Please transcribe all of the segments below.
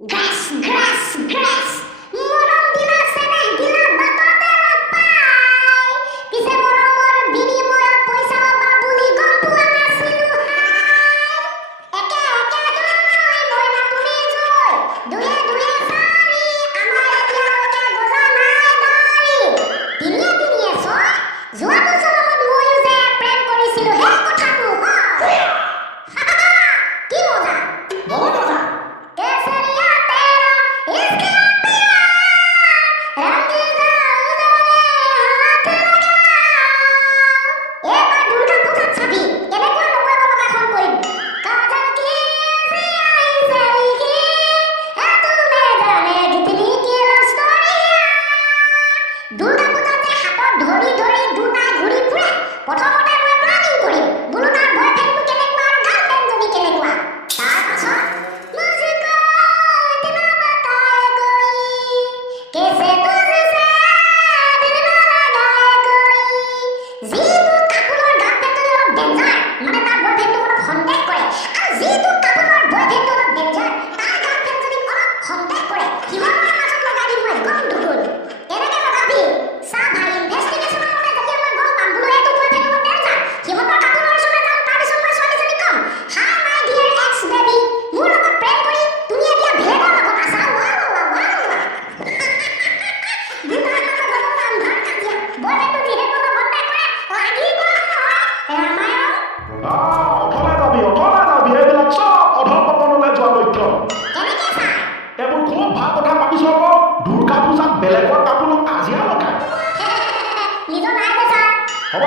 grass grass grass মৰম দিলা চেনেহ দিলা বাটতে লগ পাই পিছে মৰমৰ বিনিময়ত পইচা ল'বা বুলি গম পোৱা নাছিলো একে একে দুই মইনা তুমি জয় দুয়ে দুয়ে চাৰি আমাৰ এতিয়ালৈকে গজা নাই দাৰি তিনিয়ে তিনিয়ে ছয় যোৱা বছৰত ময়ো যে প্ৰেম কৰিছিলো সেই কথাটো হয় কি মজা বহুত মজা কেচৰিয়া তেৰা ইসকে প্যাৰ ৰঙিলা উদৰে হাত লগা এবাৰ দুৰ্গা পূজাত চাবি কেনেকুৱা নকৰিব লগাখন কৰিম কাজল কি আইছে লিখি তুমে জানে জিতলি কি লাভ ষ্টৰিয়া দুৰ্গা পূজাত যে হাতত ধৰি ধৰি দুটাই ঘূৰি ফুৰে প্ৰথমতে মই প্লানিং কৰিম বোলো তাৰ বয়ফ্ৰেণ্ডটো কেনেকুৱা আৰু গাৰ্লফ্ৰেণ্ডজনী কেনেকুৱা তাৰ পাছত मुझको इतना बताए कोई कैसे तुझसे दिल न लगाए कोई जीतू কাপুৰৰ গাৰ্লফ্ৰেণ্ডজনী অলপ ডেঞ্জাৰ মানে তাৰ বয়ফ্ৰেণ্ডটো অলপ সন্দেহ কৰে আৰু জীতু কাপুৰৰ বয়ফ্ৰেণ্ডটো অলপ ডেঞ্জাৰ তাৰ গাৰ্লফ্ৰেণ্ডজনীক অলপ সন্দেহ কৰে সিহঁতৰ মাজত লগাই দিম মই গম দুগুণ কেনেকে লগাবি চা ভাই ইনভেষ্টিগেশ্যনৰ মতে যেতিয়া মই গম পাম বোলো এইটো বয়ফ্ৰেণ্ড অলপ ডেঞ্জাৰ সিহঁতৰ কাপুৰৰ ওচৰলৈ যাম তাৰপিছত মই ছোৱালীজনীক ক'ম hi my dear x baby মোৰ লগত প্ৰেম কৰি তুমি এতিয়া ভেদৰ লগত আছা ৱা ৱা ৱা ৱা দুটাৰ মাজত হ'ব আন্ধাৰ কাজিয়া বয়ফ্ৰেণ্ডটো যিহেতু অলপ সন্দেহ কৰে লাগিব ৰামায়ণ অথলে যাবি এইবিলাক চব অধঃপতনলৈ যোৱা লক্ষণ কেনেকে চাই এইবোৰ খুব ভাল কথা ভাবিছ আকৌ দুৰ্গা পূজাত বেলেগৰ কাপোৰত কাজিয়া লগায় নিজৰ নাই যে ছাৰ হ'ব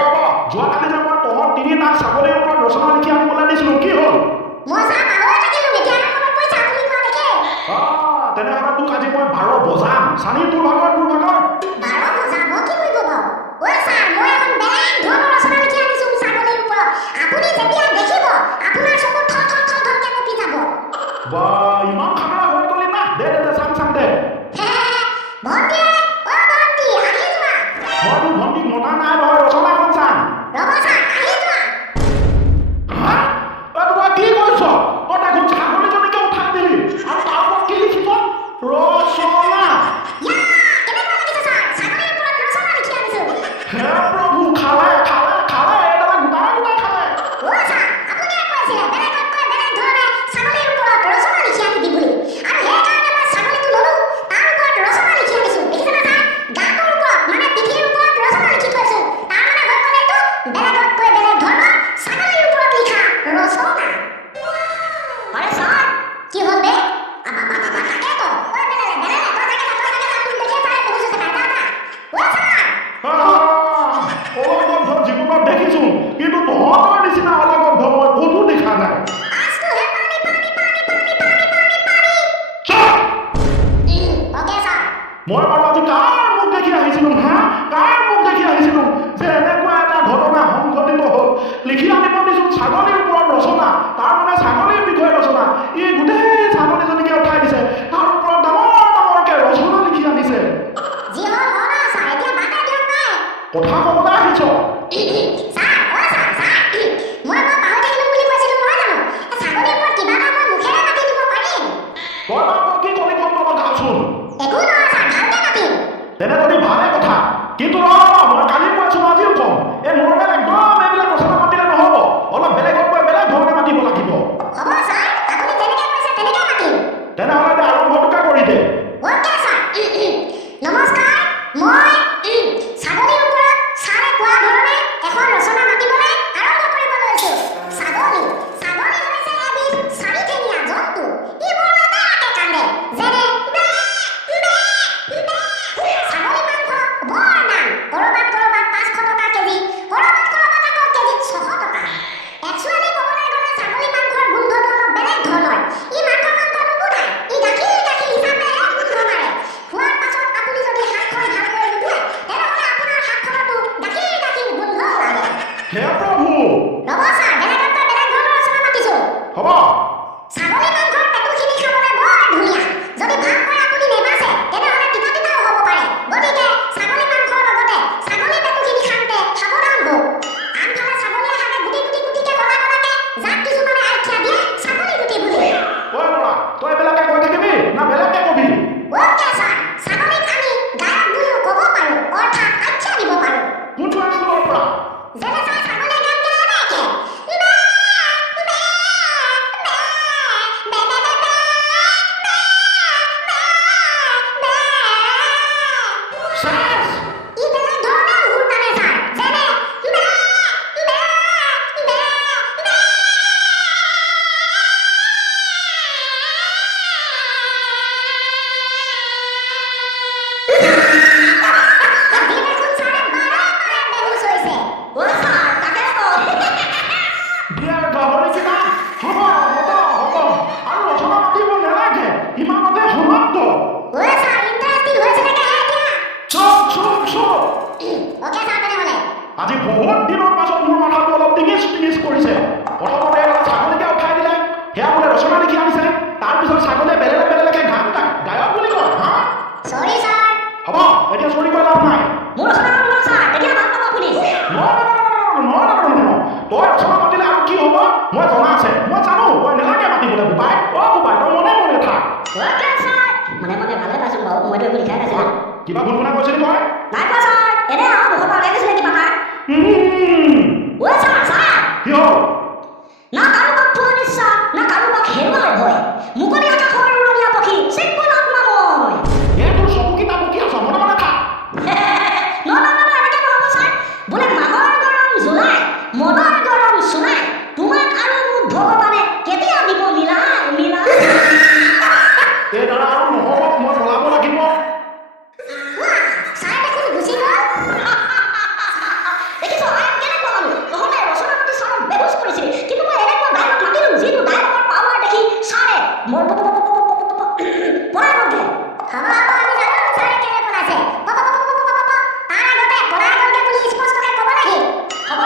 যোৱাকালি যে মই তহঁত তিনিটাক ছাগলীৰ ওপৰত ৰচনা লিখি আনিবলৈ দিছিলোঁ কি হ'ল মই ছাৰ পাহৰি থাকিলোঁ এতিয়া আৰু মনত পৰিছে আপুনি কোৱা দেখে তেনেহ'লে তোক আজি মই 12 বজাম চানি তোৰ ভাগৰ 12 বজা মই কি কৰিব বাৰু ঐ ছাৰ মই এখন বেলেগ ধৰণৰ ৰচনা লিখি আনিছোঁ ছাগলীৰ ওপৰত আপুনি যেতিয়া দেখিব আপোনাৰ চকু থৰ থৰ থৰ থৰকে কঁপি যাব বা ইমান খানা হৈ গ'লি না দে চাম দে ভণ্টি অ ভণ্টি আহি যোৱা মই তোৰ ভণ্টিক মতা নাই নহয় ৰচনাখন চাম ৰ'ব ছাৰ আহি যোৱা হা তই কি কৰিছ তই দেখোন ছাগলীজনীকে উঠাই দিলি আৰু তাৰ ওপৰত কি লিখিছ ৰচনা ইয়া কেনেকুৱা লাগিছে ছাৰ ছাগলীৰ ওপৰত ৰচনা লিখি আনিছোঁ হে প্ৰভু খালে এইডালে গোটাই খালে ও ছাৰ আপুনিয়ে কৈছিলে বেলেগতকৈ বেলেগ ধৰণে ছাগলীৰ ওপৰত ৰচনা লিখি আনিবি বুলি আৰু সেইকাৰণে মই ছাগলীটো ল'লোঁ তাৰ ওপৰত ৰচনা লিখি আনিছোঁ দেখিছেনে ছাৰ গাটোৰ ওপৰত মানে পিঠিৰ ওপৰত ৰচনা লিখি থৈছোঁ তাৰ মানে হৈ গ'ল এইটো বেলেগতকৈ বেলেগ ধৰণৰ ছাগলীৰ ওপৰত লিখা ৰচনা আৰে ছাৰ কি হ'ল বে তাকেতো ঐ বেলেগ তই তুমি দেখে পাৰে পঢ়িছোঁ ও ছাৰ অলগদ্ধ জীৱনত দেখিছোঁ কিন্তু তহঁতৰ নিচিনা অলগদ্ধ মই ক'তো দেখা নাই আজটো হে পানী ওকে ছাৰ মই বাৰু আজি কাৰ মুখ দেখি আহিছিলোঁ যে এনেকুৱা এটা ঘটনা সংঘটিত হ'ল লিখি আনিব দিছোঁ ছাগলীৰ ওপৰত ৰচনা তাৰ মানে ছাগলীৰ বিষয়ে ৰচনা ই গোটেই ছাগলীজনীকে উঠাই দিছে তাৰ ওপৰত ডাঙৰকৈ ৰচনা লিখি আনিছে যি হ'ল হ'ল আৰু ছাৰ এতিয়া বাধা দিয়ক নাই কথা ক'বলৈ আহিছ ছাৰ মই পাহৰি থাকিলোঁ বুলি কৈছিলোঁ নহয় জানো ছাগলীৰ ওপৰত কিবা এটা মই মুখেৰে কাটি দিব পাৰিম তই বাৰু কি কৰি গম নলগাচোন একো নহয় ছাৰ ভালকে কাটিম তেনে যদি ভালে কথা কিন্তু মই কালি কৈছোঁ আজিও ক'ম এই নৰ্মেল একদম এইবিলাক ৰচনা মাতিলে নহ'ব অলপ বেলেগতকৈ বেলেগ ধৰণে মাতিব লাগিব হ'ব ছাৰ আপুনি যেনেকৈ কৈছে তেনেকৈ মাতিম তেনেহ'লে এতিয়া আৰম্ভটোকে কৰি দে ওকে ছাৰ নমস্কাৰ মই ছাগলীৰ ওপৰত ছাৰে কোৱা ধৰণে এখন ৰচনা মাতিবলৈ আৰম্ভ কৰিব লৈছোঁ ছাগলী হৈছে এবিধ চাৰিঠেঙীয়া জন্তু ই বৰ লেতেৰাকৈ কান্দে যেনে ছাগলী মাংস বৰ দাম ক'ৰবাত 500 টকা কেজি ক'ৰবাত আকৌ কেজিত 600 টকা একচুৱেলি ক'বলৈ গ'লে ছাগলী মাংসৰ গোন্ধটো অলপ বেলেগ ধৰণৰ ই মাংস নোগোন্ধায় ই গাখীৰ হিচাপেহে গোন্ধ মাৰে খোৱাৰ পাছত আপুনি যদি হাতখন ভালকৈ নুধুৱে ওকে ছাৰ মানে ভালে পাইছো বাৰু মইতো একো লিখাই নাছিলো কিবা ভুল শুনা কৈছিলি মই নাই কোৱা ছাৰ এনে আৰু মুখৰ পৰা ওলাই গৈছিলে কিবা তাৰ ঐ ছাৰ কি হ'ল না কাৰোবাক পোৱা নিচ্ছা না কাৰোবাক হেৰুৱাৰ ভয় মুকলি আকাশৰ উৰণীয়া পক্ষী চিম্পুল আত্মা মই তোৰ চকু কিতা বকি আছ মনে মনে থাক এনেকে নহ'ব ছাৰ বোলে মাঘৰ গৰম জুলাই মদৰ গৰম চুলাই তোমাক আৰু মোক ভগৱানে কেতিয়া দিব মিলাই এই দাদা আৰু নহ'ব মই পলাব লাগিব ছাৰ দেখোন গুচি গ'ল দেখিছ কেনেকুৱা মানুহ নহ'লে ৰচনা প্ৰতি ছাৰক বেহুচ কৰিছিল কিন্তু মই এনেকুৱা ডাইলগ মাতিলোঁ যিটো ডাইলগৰ পাৱাৰ দেখি ছাৰে মোৰ পলাই গ'লগে হ'ব আমি জানো ছাৰে কেনে পলাইছে তাৰ আগতে পলাই গ'লগে বুলি স্পষ্টকৈ ক'ব লাগে হ'ব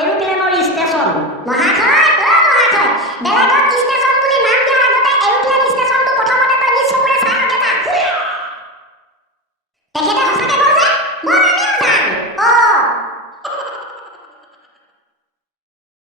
এৰোপ্লেনৰ ষ্টেচন মহাশয় বেলেগত